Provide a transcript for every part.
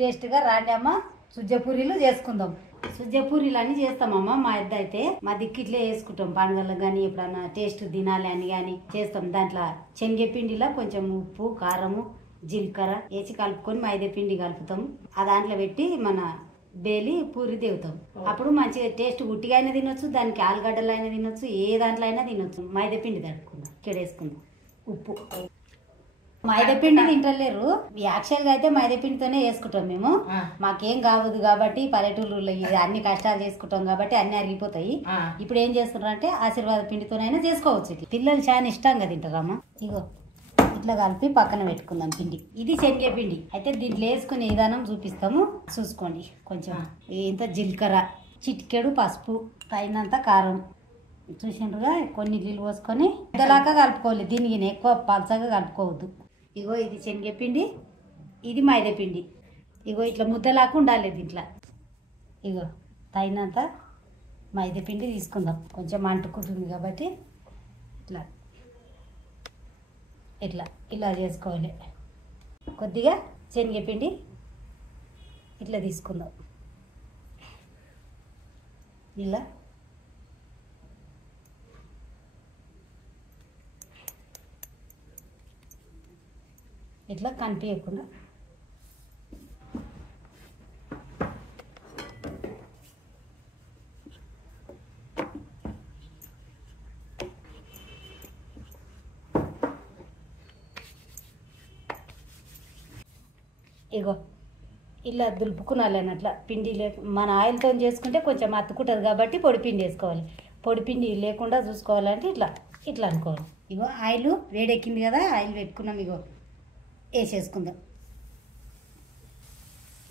టేస్ట్గా రాండి అమ్మ సుజ్జ పూరీలు చేసుకుందాం. సుజ్జ పూరీలు అన్నీ చేస్తామమ్మ. మా ఇద్ద అయితే మా దిక్కిట్లే వేసుకుంటాం. పండుగలకు కానీ ఎప్పుడన్నా టేస్ట్ తినాలి అని కానీ చేస్తాం. దాంట్లో శనగపిండిలో కొంచెం ఉప్పు కారము జీలకర్ర వేసి కలుపుకొని మైదాపిండి కలుపుతాం. ఆ దాంట్లో పెట్టి మన బేలి పూరి దేవుతాం. అప్పుడు మంచిగా టేస్ట్ ఉట్టిగా అయినా తినొచ్చు, దానికి ఆలుగడ్డలు అయినా తినొచ్చు, ఏ దాంట్లో అయినా తినొచ్చు. మైదాపిండి తడుపుకుందాం, ఇక్కడ వేసుకుందాం ఉప్పు. మైదాపిండి తింటలేరు, యాక్చువల్గా అయితే మైదాపిండితోనే వేసుకుంటాం మేము. మాకేం కావద్దు కాబట్టి పల్లెటూరులో అన్ని కష్టాలు చేసుకుంటాం కాబట్టి అన్ని అరిగిపోతాయి. ఇప్పుడు ఏం చేస్తున్నారు అంటే ఆశీర్వాద పిండితోనైనా చేసుకోవచ్చు. పిల్లలు చాలా ఇష్టంగా తింటారమ్మా. ఇగో ఇట్లా కలిపి పక్కన పెట్టుకుందాం పిండి. ఇది శనగపిండి అయితే దీంట్లో వేసుకునే విధానం చూపిస్తాము, చూసుకోండి. కొంచెం ఇంత జీలకర్ర, చిటికెడు పసుపు, తగినంత కారం, చూసిండ్రుగా కొన్ని నీళ్ళు పోసుకొని ఇంతలాగా కలుపుకోవాలి. దీనికి ఎక్కువ పలచగా కలుపుకోవద్దు. ఇగో ఇది శనగపిండి, ఇది మైదాపిండి. ఇగో ఇట్లా ముద్దలాగా ఉండాలి దీంట్లో. ఇగో తగినంత మైదాపిండి తీసుకుందాం. కొంచెం అంటుకుంటుంది కాబట్టి ఇట్లా ఇట్లా ఇలా చేసుకోవాలి. కొద్దిగా శనగపిండి ఇట్లా తీసుకుందాం. ఇలా ఇట్లా కనిపించకుండా ఇగో ఇలా దులుపుకునాలి అన్నట్ల. పిండి మన ఆయిల్తో చేసుకుంటే కొంచెం అతుకుంటుంది కాబట్టి పొడిపిండి వేసుకోవాలి. పొడిపిండి లేకుండా చూసుకోవాలంటే ఇట్లా ఇట్లా అనుకోవాలి. ఇగో ఆయిల్ వేడెక్కింది కదా, ఆయిల్ పెట్టుకున్నాం. ఇగో వేసేసుకుందాం.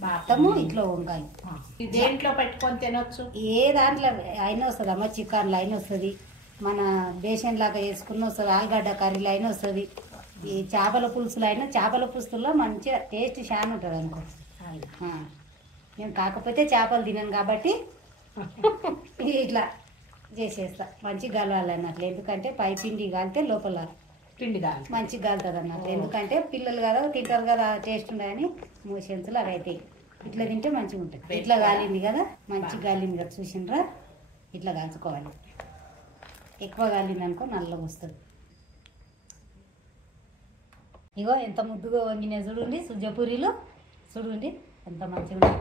మొత్తము ఇట్లా వంకాయ దేంట్లో పెట్టుకొని తినొచ్చు, ఏ దాంట్లో అయినా వస్తుంది అమ్మ. చికెన్లో అయినా వస్తుంది, మన బేసన్ లాగా వేసుకున్న వస్తుంది, ఆలుగడ్డ కర్రీలో అయినా వస్తుంది, ఈ చేపల పులుసులో అయినా. చేపల పులుసులో మంచిగా టేస్ట్ చాలా ఉంటుంది అనుకో. నేను కాకపోతే చేపలు తినాను కాబట్టి ఇట్లా చేసేస్తా. మంచిగా కలవాలి అన్నట్లు. ఎందుకంటే పై పిండి కాలితే లోపల పిండి కాలి మంచిగా కాలుతుంది అన్నట్లు. ఎందుకంటే పిల్లలు కదా తింటారు కదా, టేస్ట్ ఉండదని మోషన్స్లో అవి అవుతాయి. ఇట్లా తింటే మంచిగా ఉంటుంది. ఇట్లా కాలింది కదా, మంచిగా కాలింది కదా, చూసిండ్రా? ఇట్లా కాల్చుకోవాలి. ఎక్కువ కాలింది అనుకో నల్లగా వస్తుంది. ఇగో ఎంత ముద్దుగా వంగినాయి చూడండి సుజ్జ పూరీలు. చూడండి ఎంత మంచిగా ఉన్నాయి.